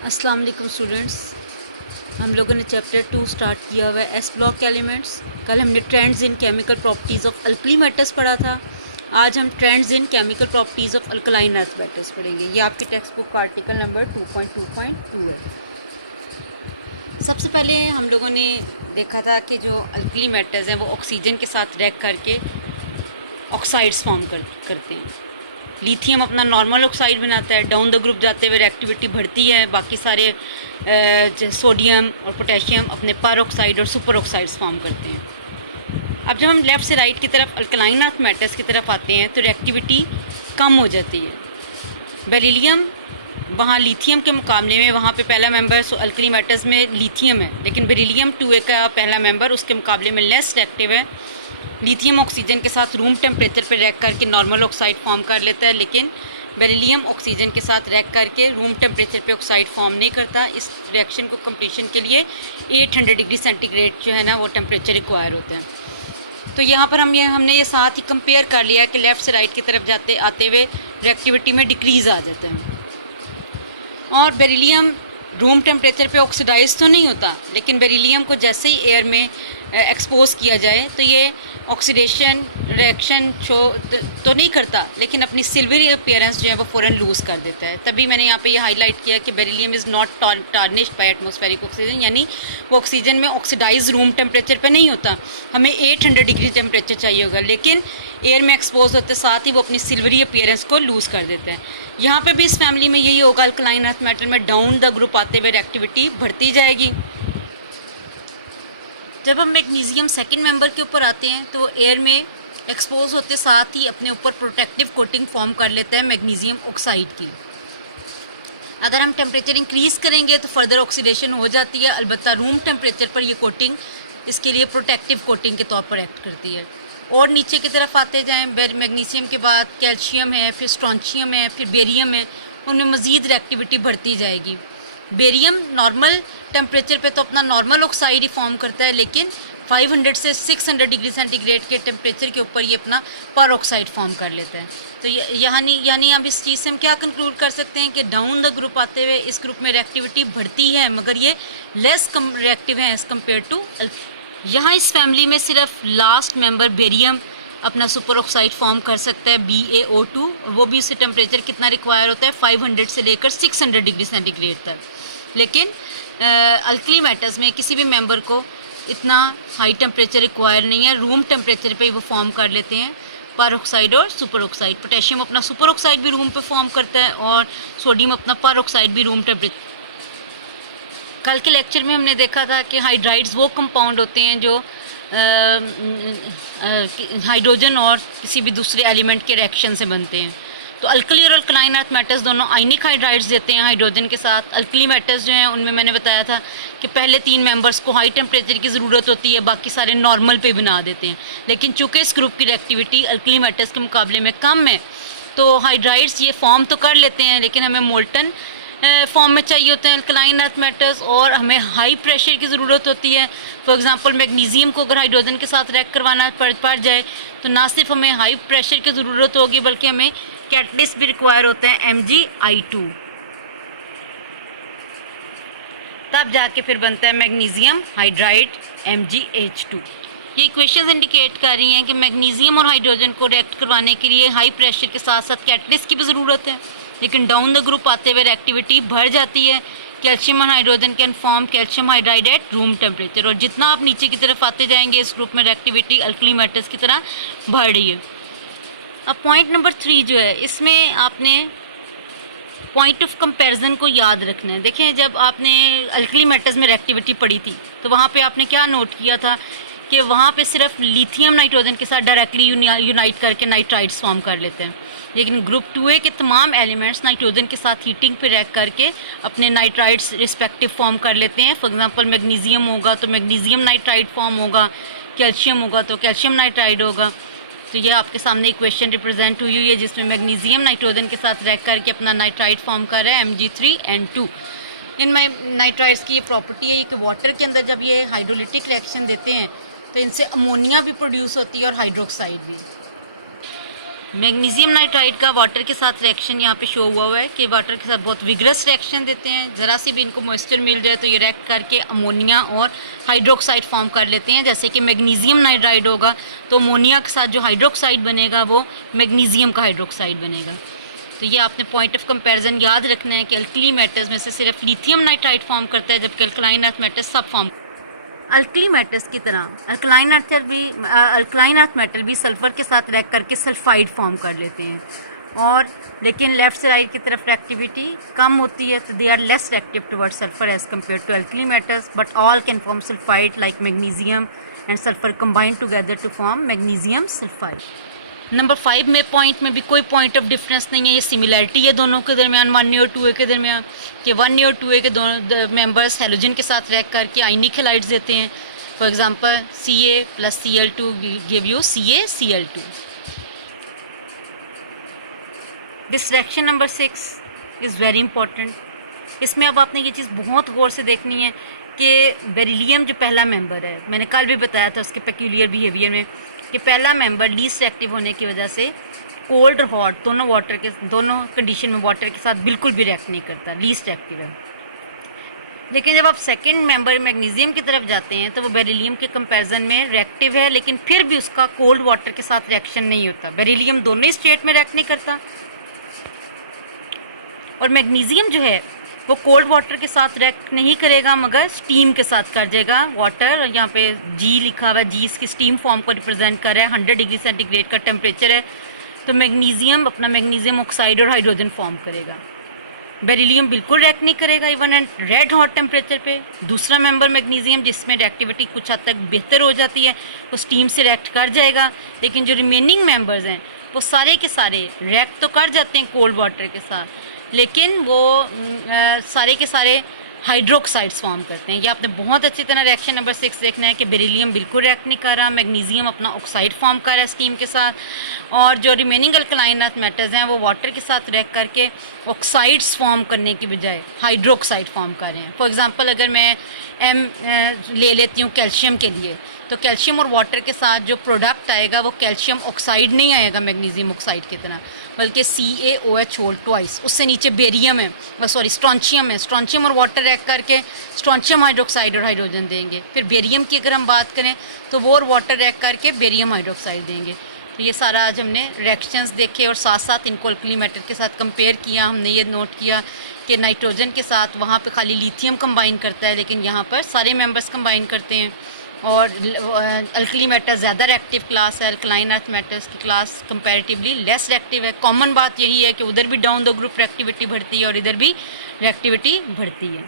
अस्सलाम वालेकुम स्टूडेंट्स। हम लोगों ने चैप्टर 2 स्टार्ट किया हुआ है एस ब्लॉक एलिमेंट्स। कल हमने trends in chemical properties of alkali metals पढ़ा था। आज हम trends in chemical properties of alkaline earth metals पढ़ेंगे। ये आपके टेक्स्ट बुक का आर्टिकल नंबर 2.2.2 है। सबसे पहले हम लोगों ने देखा था कि जो अल्कली मेटल्स हैं वो ऑक्सीजन के साथ रिएक्ट करके ऑक्साइड्स फॉर्म करते हैं। लिथियम अपना नॉर्मल ऑक्साइड बनाता है, डाउन द ग्रुप जाते हुए रिएक्टिविटी बढ़ती है, बाकी सारे सोडियम और पोटेशियम अपने पर ऑक्साइड और सुपर ऑक्साइड्स फॉर्म करते हैं। अब जब हम लेफ़्ट से राइट की तरफ अल्कलाइन अर्थ मेटल्स की तरफ आते हैं तो रिएक्टिविटी कम हो जाती है। बेरिलियम वहाँ लिथियम के मुकाबले में वहाँ पे पहला मेंबर अल्कली मेटल्स में लिथियम है, लेकिन बेरिलियम 2A का पहला मेंबर उसके मुकाबले में लेस रिएक्टिव है। लिथियम ऑक्सीजन के साथ रूम टेम्परेचर पर रिएक्ट करके नॉर्मल ऑक्साइड फॉर्म कर लेता है, लेकिन बेरिलियम ऑक्सीजन के साथ रिएक्ट करके रूम टेम्परेचर पे ऑक्साइड फॉर्म नहीं करता। इस रिएक्शन को कंप्लीशन के लिए 800 डिग्री सेंटीग्रेड जो है ना वो टेम्परेचर रिक्वायर होते हैं। तो यहाँ पर हमने ये साथ ही कंपेयर कर लिया कि लेफ़्ट से राइट की तरफ आते हुए रिएक्टिविटी में डिक्रीज़ आ जाता है। और बेरिलियम रूम टेम्परेचर पे ऑक्सीडाइज तो नहीं होता, लेकिन बेरिलियम को जैसे ही एयर में एक्सपोज किया जाए तो ये ऑक्सीडेशन रिएक्शन शो तो नहीं करता, लेकिन अपनी सिल्वरी अपीयरेंस जो है वो फ़ौरन लूज़ कर देता है। तभी मैंने यहाँ पे ये हाईलाइट किया कि beryllium is not tarnished by atmospheric oxygen, यानी वो ऑक्सीजन में ऑक्सीडाइज रूम टेम्परेचर पे नहीं होता। हमें 800 डिग्री टेम्परेचर चाहिए होगा, लेकिन एयर में एक्सपोज होते साथ ही वो अपनी सिल्वरी अपीयरेंस को लूज़ कर देते हैं। यहाँ पे भी इस फैमिली में यही होगा। अल्कलाइन अर्थ मेटल में डाउन द ग्रुप आते हुए रिएक्टिविटी बढ़ती जाएगी। जब हम मैग्नीशियम सेकंड मेंबर के ऊपर आते हैं तो एयर में एक्सपोज होते साथ ही अपने ऊपर प्रोटेक्टिव कोटिंग फॉर्म कर लेता है मैग्नीशियम ऑक्साइड की। अगर हम टेम्परेचर इंक्रीज़ करेंगे तो फर्दर ऑक्सीडेशन हो जाती है, अलबत्ता रूम टेम्परेचर पर ये कोटिंग इसके लिए प्रोटेक्टिव कोटिंग के तौर पर एक्ट करती है। और नीचे की तरफ आते जाएँ, मैग्नीशियम के बाद कैल्शियम है, फिर स्ट्रॉन्शियम है, फिर बेरियम है, उनमें मज़ीद रिएक्टिविटी बढ़ती जाएगी। बेरियम नॉर्मल टेम्परेचर पे तो अपना नॉर्मल ऑक्साइड ही फॉर्म करता है, लेकिन 500 से 600 डिग्री सेंटीग्रेड के टेम्परेचर के ऊपर ये अपना पर ऑक्साइड फॉर्म कर लेता है। तो यानी अब इस चीज़ से हम क्या कंक्लूड कर सकते हैं कि डाउन द ग्रुप आते हुए इस ग्रुप में रिएक्टिविटी बढ़ती है, मगर ये लेस रिएक्टिव है एज़ कम्पेयर टू। यहाँ इस फैमिली में सिर्फ लास्ट मेंबर बेरियम अपना सुपर ऑक्साइड फॉर्म कर सकता है BaO2, और वो भी उससे टेम्परेचर कितना रिक्वायर होता है 500 से लेकर 600 डिग्री सेंटीग्रेड तक। लेकिन अल्कली मेटल्स में किसी भी मेंबर को इतना हाई टेम्परेचर रिक्वायर नहीं है, रूम टेम्परेचर पे ही वो फॉर्म कर लेते हैं पर ऑक्साइड और सुपर ऑक्साइड। पोटेशियम अपना सुपर ऑक्साइड भी रूम पे फॉर्म करता है और सोडियम अपना पर ऑक्साइड भी रूम टेम्परेचर। कल के लेक्चर में हमने देखा था कि हाइड्राइड्स वो कंपाउंड होते हैं जो हाइड्रोजन और किसी भी दूसरे एलिमेंट के रिएक्शन से बनते हैं। तो अल्कली और अल्कलाइन अर्थ मेटल्स दोनों आयनिक हाइड्राइड्स देते हैं हाइड्रोजन के साथ। अल्कली मेटल्स जो हैं उनमें मैंने बताया था कि पहले 3 मेंबर्स को हाई टेम्परेचर की ज़रूरत होती है, बाकी सारे नॉर्मल पे बना देते हैं। लेकिन चूँकि इस ग्रुप की रिएक्टिविटी अल्कली मेटल्स के मुकाबले में कम है, तो हाइड्राइड्स ये फॉर्म तो कर लेते हैं, लेकिन हमें मोल्टन फॉर्म में चाहिए होते हैं अल्कलाइन अर्थ मेटल्स, और हमें हाई प्रेशर की ज़रूरत होती है। फॉर एग्जांपल मैग्नीशियम को अगर हाइड्रोजन के साथ रिएक्ट करवाना पड़ जाए तो ना सिर्फ हमें हाई प्रेशर की ज़रूरत होगी, बल्कि हमें कैटलिस्ट भी रिक्वायर होते हैं MgI2, तब जाके फिर बनता है मैग्नीशियम हाइड्राइड MgH2। ये इक्वेशंस इंडिकेट कर रही हैं कि मैग्नीशियम और हाइड्रोजन को रिएक्ट करवाने के लिए हाई प्रेशर के साथ साथ कैटलिस्ट की भी ज़रूरत है, लेकिन डाउन द ग्रुप आते हुए रिएक्टिविटी बढ़ जाती है। कैल्शियम और hydrogen can form calcium hydride at room temperature, और जितना आप नीचे की तरफ आते जाएंगे इस ग्रुप में रिएक्टिविटी अल्कली मेटल्स की तरह बढ़ रही है। अब पॉइंट नंबर 3 जो है, इसमें आपने पॉइंट ऑफ कंपैरिजन को याद रखना है। देखें, जब आपने अल्कली मेटल्स में रिएक्टिविटी पढ़ी थी तो वहाँ पे आपने क्या नोट किया था कि वहाँ पे सिर्फ लिथियम नाइट्रोजन के साथ डायरेक्टली यूनाइट करके नाइट्राइड्स फॉर्म कर लेते हैं, लेकिन ग्रुप 2A के तमाम एलिमेंट्स नाइट्रोजन के साथ हीटिंग पे रिएक्ट करके अपने नाइट्राइड्स रिस्पेक्टिव फॉर्म कर लेते हैं। फॉर एग्जांपल मैग्नीशियम होगा तो मैग्नीशियम नाइट्राइड फॉर्म होगा, कैल्शियम होगा तो कैल्शियम नाइट्राइड होगा। तो ये आपके सामने इक्वेशन रिप्रेजेंट हुई है जिसमें मैग्नीशियम नाइट्रोजन के साथ रिएक्ट करके अपना नाइट्राइड फॉर्म कर रहा है Mg3N2। इन नाइट्राइड्स की ये प्रॉपर्टी है कि वाटर के अंदर जब ये हाइड्रोलिटिक रिएक्शन देते हैं तो इनसे अमोनिया भी प्रोड्यूस होती है और हाइड्रोक्साइड भी। मैग्नीशियम नाइट्राइड का वाटर के साथ रिएक्शन यहाँ पे शो हुआ है कि वाटर के साथ बहुत विग्रस रिएक्शन देते हैं। ज़रा सी भी इनको मॉइस्चर मिल जाए तो ये रिएक्ट करके अमोनिया और हाइड्रोक्साइड फॉर्म कर लेते हैं। जैसे कि मैग्नीशियम नाइट्राइड होगा तो अमोनिया के साथ जो हाइड्रोक्साइड बनेगा वो मैग्नीशियम का हाइड्रोक्साइड बनेगा। तो ये आपने पॉइंट ऑफ कंपैरिजन याद रखना है कि अल्कली मेटल्स में से सिर्फ लिथियम नाइट्राइड फॉर्म करता है, जबकि अल्कलाइन अर्थ मेटल्स सब फॉर्म। अल्कली मेटल्स की तरह अल्कलाइन अर्थ मेटल भी सल्फर के साथ रिएक्ट करके सल्फाइड फॉर्म कर लेते हैं, और लेकिन लेफ्ट से राइट की तरफ रिएक्टिविटी कम होती है, तो they are less reactive towards sulphur as compare to alkali metals, but all can form sulphide like magnesium and sulphur combined together to form magnesium sulphide. Number 5 में पॉइंट में भी कोई पॉइंट ऑफ डिफरेंस नहीं है, ये similarity है दोनों के दरमियान 1A और 2A के दरमियान, कि 1A और 2A के दोनों मेंबर्स हेलोजन के साथ रिएक्ट करके आयनिक हैलाइड्स देते हैं। For example Ca + Cl2 give you CaCl2। This reaction number 6 is very important. इसमें अब आपने ये चीज़ बहुत गौर से देखनी है कि बेरिलियम जो पहला मेंबर है, मैंने कल भी बताया था उसके पेक्यूलियर बिहेवियर में कि पहला मेंबर लीस्ट एक्टिव होने की वजह से कोल्ड और हॉट दोनों कंडीशन में वाटर के साथ बिल्कुल भी रिएक्ट नहीं करता, लीस्ट एक्टिव है। लेकिन जब आप सेकंड मेंबर मैग्नीशियम की तरफ जाते हैं तो वो बेरिलियम के कंपैरिजन में रिएक्टिव है, लेकिन फिर भी उसका कोल्ड वाटर के साथ रिएक्शन नहीं होता। बेरिलियम दोनों ही स्टेट में रिएक्ट नहीं करता, और मैग्नीशियम जो है वो कोल्ड वाटर के साथ रिएक्ट नहीं करेगा मगर स्टीम के साथ कर जाएगा। वाटर, यहाँ पे जी लिखा हुआ है, जी इसकी स्टीम फॉर्म को रिप्रेजेंट कर रहा है। 100 डिग्री सेंटीग्रेड का टेम्परेचर है, तो मैग्नीशियम अपना मैग्नीशियम ऑक्साइड और हाइड्रोजन फॉर्म करेगा। बेरिलियम बिल्कुल रिएक्ट नहीं करेगा even and red hot temperature पे। दूसरा मेंबर मैग्नीशियम जिसमें रिएक्टिविटी कुछ हद तक बेहतर हो जाती है, वो स्टीम से रिएक्ट कर जाएगा, लेकिन जो रिमेनिंग मेंबर्स हैं वो सारे के सारे रिएक्ट तो कर जाते हैं कोल्ड वाटर के साथ, लेकिन वो सारे के सारे हाइड्रोक्साइड्स फॉर्म करते हैं। ये आपने बहुत अच्छी तरह रिएक्शन नंबर 6 देखना है कि बेरिलियम बिल्कुल रिएक्ट नहीं कर रहा, मैग्नीशियम अपना ऑक्साइड फॉर्म कर रहा है स्टीम के साथ, और जो रिमेनिंग अल्कलाइन अर्थ मेटल्स हैं वो वाटर के साथ रिएक्ट करके ऑक्साइड्स फॉर्म करने की बजाय हाइड्रोक्साइड फॉर्म कर रहे हैं। फॉर एग्जांपल अगर मैं ले लेती हूँ कैल्शियम के लिए, तो कैल्शियम और वाटर के साथ जो प्रोडक्ट आएगा वो कैल्शियम ऑक्साइड नहीं आएगा मैग्नीशियम ऑक्साइड की तरह, बल्कि CaOH होल ट्वाइस। उससे नीचे बेरियम है, स्ट्रॉन्शियम है, स्ट्रॉन्शियम और वाटर रिएक्ट करके स्ट्रॉन्शियम हाइड्रोक्साइड और हाइड्रोजन देंगे। फिर बेरियम की अगर हम बात करें तो वो और वाटर रिएक्ट करके बेरियम हाइड्रोक्साइड देंगे। तो ये सारा आज हमने रिएक्शंस देखे और साथ साथ इनको अल्कली मेटल के साथ कंपेयर किया। हमने ये नोट किया कि नाइट्रोजन के साथ वहाँ पे खाली लिथियम कंबाइन करता है, लेकिन यहाँ पर सारे मेंबर्स कंबाइन करते हैं, और अल्कली मेटल ज़्यादा रिएक्टिव क्लास है, अल्कलाइन अर्थ मेटल्स की क्लास कंपैरेटिवली लेस रिएक्टिव है। कॉमन बात यही है कि उधर भी डाउन द ग्रुप रिएक्टिविटी बढ़ती है और इधर भी रिएक्टिविटी बढ़ती है।